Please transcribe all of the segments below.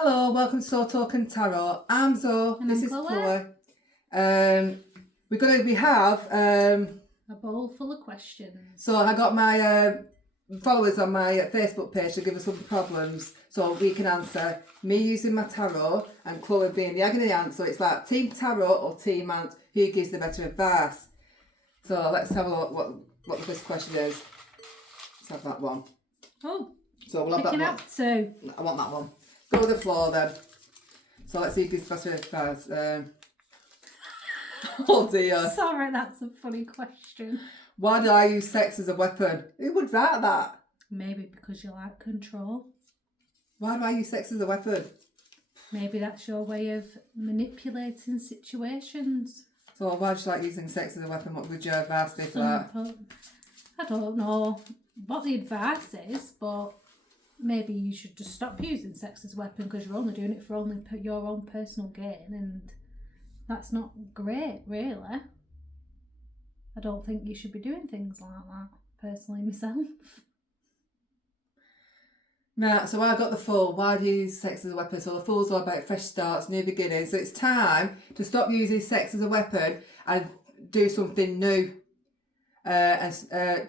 Hello, welcome to So Talking Tarot. I'm Zoe. And this I'm is Chloe. Chloe. We have A bowl full of questions. so I got my followers on my Facebook page to give us some problems so we can answer. Me using my tarot and Chloe being the agony aunt. So it's like Team Tarot or Team Aunt. Who gives the better advice? So let's have a look what the first question is. Let's have that one. Oh, So we'll have picking that up two. one. I want that one. Go to the floor then. So let's see who gives the better advice. Oh dear. Sorry, that's a funny question. Why do I use sex as a weapon? Who would write that? Maybe because you like control. Why do I use sex as a weapon? Maybe that's your way of manipulating situations. So why do you like using sex as a weapon? What would your advice be for that? I don't know what the advice is, but maybe you should just stop using sex as a weapon because you're only doing it for your own personal gain, and that's not great, really. I don't think you should be doing things like that, personally, myself. Now, so I got the full. Why do you use sex as a weapon? So the full's all about fresh starts, new beginnings. So it's time to stop using sex as a weapon and do something new. And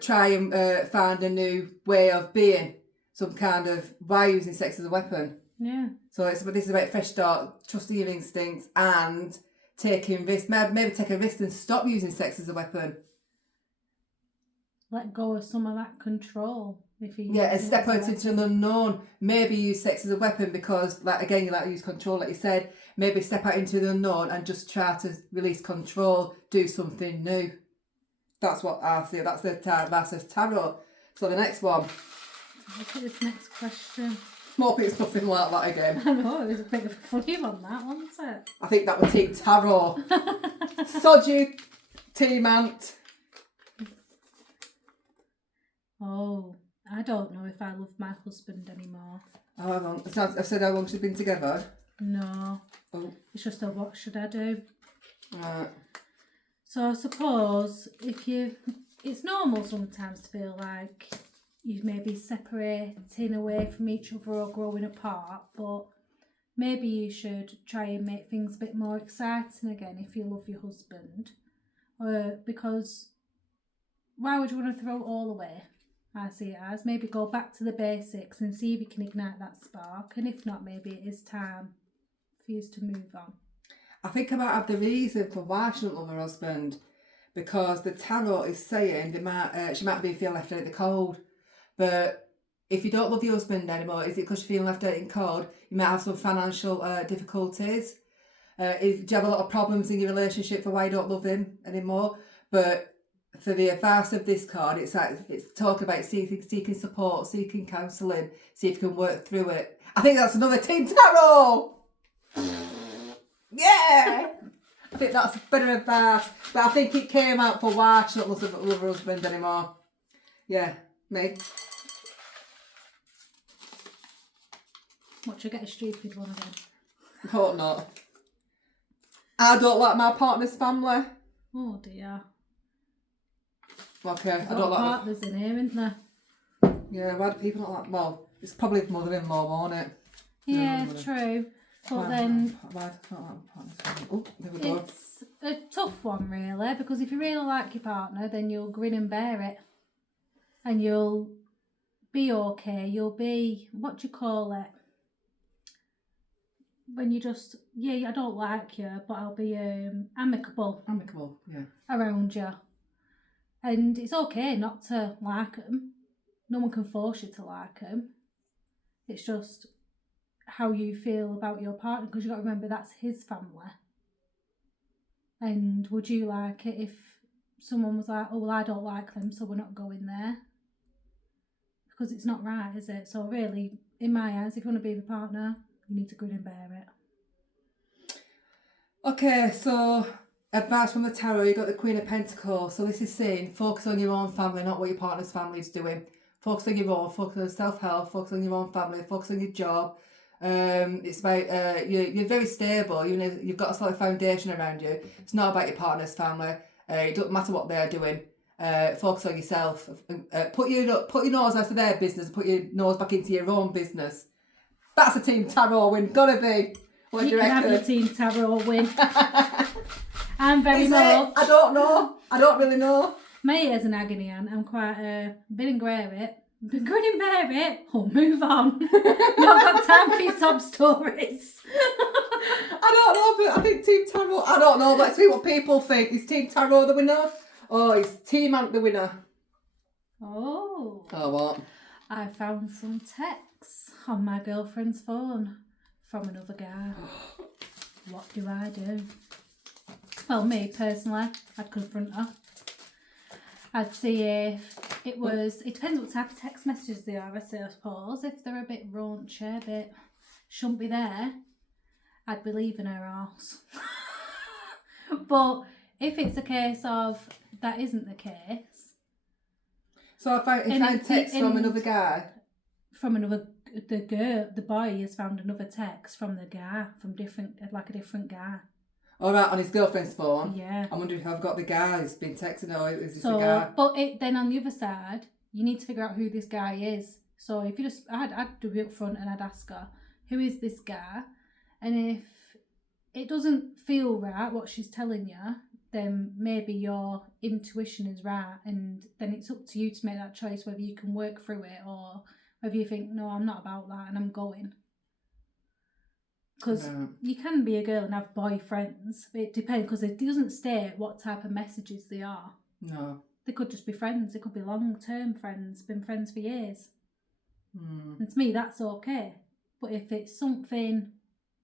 try and find a new way of being. Some kind of why using sex as a weapon. Yeah. So this is about fresh start, trusting your instincts and taking risks. Maybe take a risk and stop using sex as a weapon. Let go of some of that control. And step out into an unknown. Maybe use sex as a weapon because, like again, you like to use control, like you said. Maybe step out into the unknown and just try to release control, do something new. That's what I see. That's the advice tarot. So the next one. Look at this next question. Hope it's nothing like that again. I know, it was a bit of a funny one, that, wasn't it? I think that was Team Tarot. Sod you, Team Ant. Oh, I don't know if I love my husband anymore. Oh, how long? I've said how long she's been together. No. Oh. It's just a what should I do? Right. So I suppose it's normal sometimes to feel like you may be separating away from each other or growing apart, but maybe you should try and make things a bit more exciting again if you love your husband. Because why would you want to throw it all away? I see it as maybe go back to the basics and see if you can ignite that spark, and if not, maybe it is time for you to move on. I think I might have the reason for why she doesn't love her husband, because the tarot is saying she might be feeling left out in the cold. But if you don't love your husband anymore, is it because you're feeling left out in the cold? You might have some financial difficulties. Do you have a lot of problems in your relationship for why you don't love him anymore? But for the advice of this card, it's talking about seeking support, seeking counselling, see if you can work through it. I think that's another Team Tarot. Yeah, I think that's better advice. But I think it came out for why she doesn't love her husband anymore. Yeah, me. What, you get a stupid one again? I hope not. I don't like my partner's family. Oh dear. Okay, I Got don't like. partners in here, isn't there? Yeah, why do people not like? Well, it's probably mother-in-law, won't it? Yeah, true. But then Why do I not like my partner's family? Oh, there we go. it's a tough one, really, because if you really like your partner, then you'll grin and bear it, and you'll be okay. You'll be, what do you call it? When you just, I don't like you, but I'll be amicable. Amicable, yeah. Around you. And it's okay not to like them. No one can force you to like them. It's just how you feel about your partner, because you've got to remember that's his family. And would you like it if someone was like, oh, well, I don't like them, so we're not going there? Because it's not right, is it? So really, in my eyes, if you want to be with a partner, you need to grin and bear it. Okay, so advice from the tarot, you got the Queen of Pentacles. So this is saying focus on your own family, not what your partner's family is doing. Focus on your own, focus on self-help, focus on your own family, focus on your job. It's about you're very stable. You've got a solid foundation around you. It's not about your partner's family. It doesn't matter what they're doing. Focus on yourself. Put your nose out of their business. Put your nose back into your own business. That's a Team Tarot win. Gotta be. What do you can reckon? have your Team Tarot win. I'm very Is much. it? I don't know. I don't really know. Me as an agony aunt, I'm quite bin and grey it. But grin and bear it, or move on. Not got time for your sob stories. I don't know, but I think Team Tarot. I don't know. Let's see what people think. Is Team Tarot the winner? Or is Team Ant the winner? Oh. Oh, what? I found some texts on my girlfriend's phone from another guy. What do I do? Well, me personally, I'd confront her. I'd see if it depends what type of text messages they are, I suppose. If they're a bit raunchy, a bit shouldn't be there, I'd be leaving her arse. But if it's a case of that isn't the case. So if I text from another guy? The boy has found another text from the guy, from a different guy. All right, on his girlfriend's phone. Yeah. I wonder if I've got the guy who's been texting or is this the guy? But then on the other side, you need to figure out who this guy is. So if you I'd do it up front and I'd ask her, who is this guy? And if it doesn't feel right, what she's telling you, then maybe your intuition is right, and then it's up to you to make that choice whether you can work through it or whether you think, no, I'm not about that and I'm going. Because you can be a girl and have boyfriends. It depends, because it doesn't state what type of messages they are. No. They could just be friends. They could be long-term friends, been friends for years. Mm. And to me, that's okay. But if it's something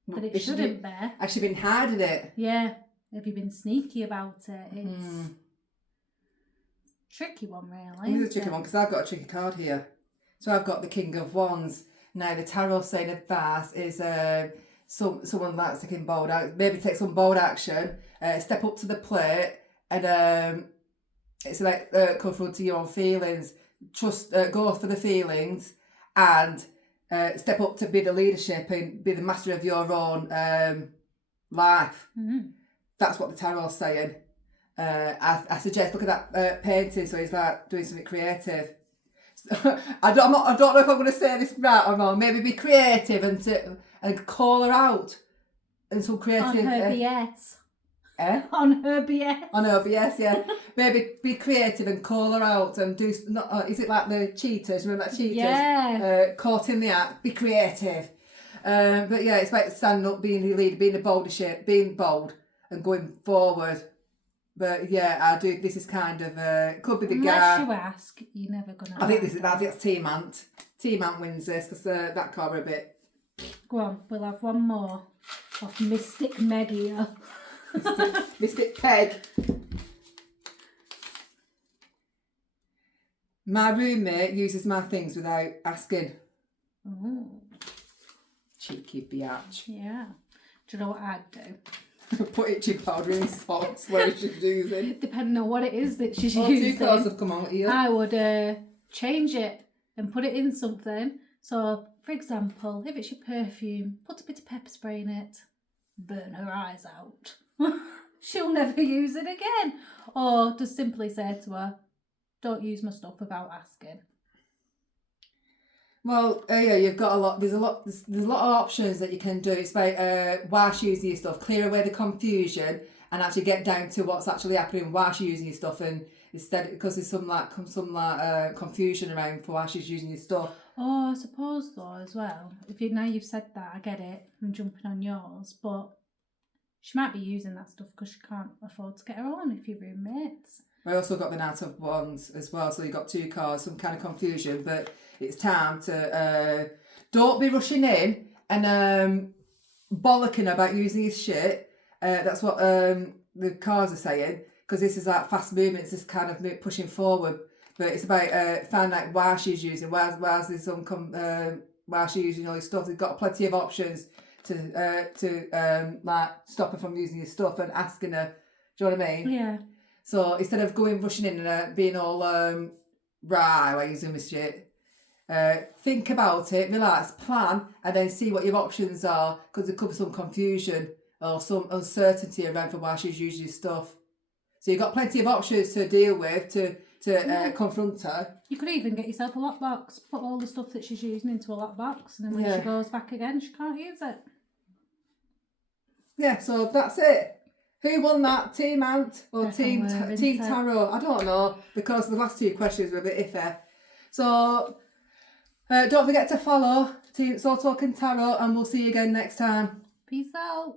that it shouldn't be... Has she been hiding it? Yeah. Have you been sneaky about it? It's tricky one, really. It's a tricky one, because I've got a tricky card here. So I've got the King of Wands. Now, the tarot saying advice is... someone that's taking bold action, maybe take some bold action, step up to the plate, and it's like confront your own feelings, trust, go for the feelings, and step up to be the leadership and be the master of your own life. Mm-hmm. That's what the tarot's saying. I suggest look at that painting. So he's like doing something creative. I don't know if I'm going to say this right or not. Maybe be creative and call her out and some creative... On her BS. Eh? On her BS. On her BS, yeah. Maybe be creative and call her out and do... is it like the cheaters? Remember that cheaters? Yeah. Caught in the act. Be creative. But yeah, it's about standing up, being a leader, being a bouldership, being bold and going forward. But yeah, I do. This is kind of could be the guy. Unless you ask, you're never gonna. I think that's Team Ant. Team Ant wins this because that card were a bit. Go on, we'll have one more of Mystic Meg here. Mystic Peg. My roommate uses my things without asking. Oh. Cheeky biatch. Yeah. Do you know what I'd do? Put itchy powder in socks where she's using. Depending on what it is that she's using. 2 cards have come out here. I would change it and put it in something. So, for example, if it's your perfume, put a bit of pepper spray in it, burn her eyes out. She'll never use it again. Or just simply say to her, don't use my stuff without asking. Well, yeah, you've got a lot. There's a lot of options that you can do. It's about why she's using your stuff, clear away the confusion, and actually get down to what's actually happening, why she's using your stuff, and instead because there's some confusion around for why she's using your stuff. Oh, I suppose though as well. Now you've said that, I get it. I'm jumping on yours, but she might be using that stuff because she can't afford to get her own if you're roommates. I also got the Knight of Wands as well, so you got 2 cards, some kind of confusion, but it's time to don't be rushing in and bollocking about using his shit. That's what the cards are saying, because this is like fast movements, this kind of pushing forward. But it's about finding out why she's using, why she's using all his stuff. They've got plenty of options to like stop her from using his stuff and asking her. Do you know what I mean? Yeah. So instead of rushing in and being all right, why using this shit, think about it, relax, plan, and then see what your options are, because there could be some confusion or some uncertainty around for why she's using your stuff. So you've got plenty of options to deal with to to confront her. You could even get yourself a lockbox, put all the stuff that she's using into a lockbox, and then when she goes back again, she can't use it. Yeah, so that's it. Who won that? Team Ant or Team Team Tarot? I don't know, because the last two questions were a bit iffy. So don't forget to follow Team So Talking Tarot, and we'll see you again next time. Peace out.